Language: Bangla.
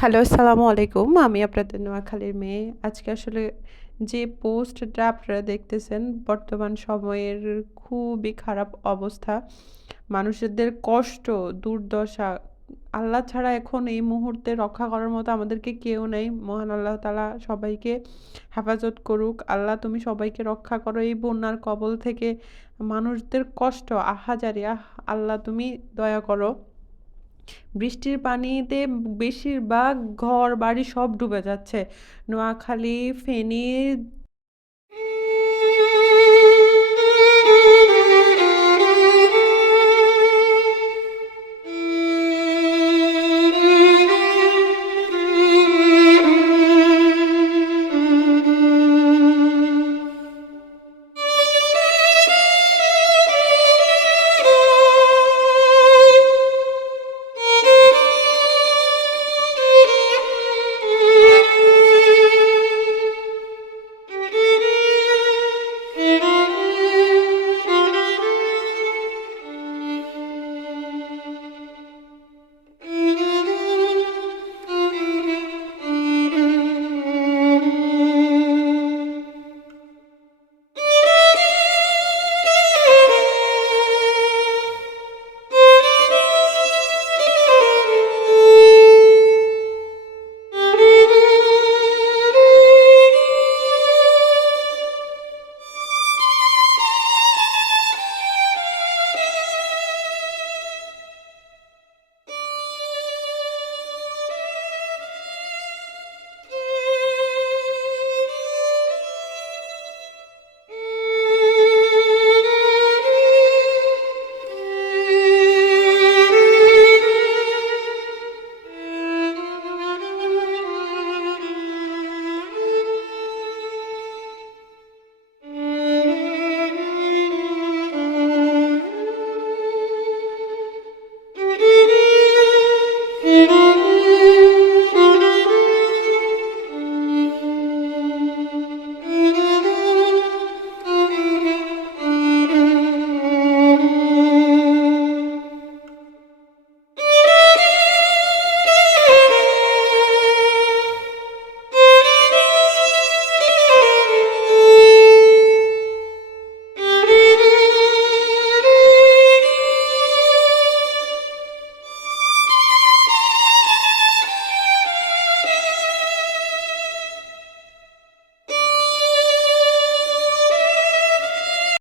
হ্যালো, আসসালামু আলাইকুম। আমি আপনাদের নোয়াখালীর মেয়ে। আজকে আসলে যে পোস্টটা আপনারা দেখতেছেন, বর্তমান সময়ের খুবই খারাপ অবস্থা। মানুষদের কষ্ট, দুর্দশা, আল্লাহ ছাড়া এখন এই মুহূর্তে রক্ষা করার মতো আমাদেরকে কেউ নেই। মহান আল্লাহ তাআলা সবাইকে হেফাজত করুক। আল্লাহ তুমি সবাইকে রক্ষা করো এই বন্যার কবল থেকে। মানুষদের কষ্ট আহাজারি, আল্লাহ তুমি দয়া করো। বৃষ্টির পানিতে বেশিরভাগ ঘর-বাড়ি সব ডুবে যাচ্ছে। নোয়াখালী, ফেনী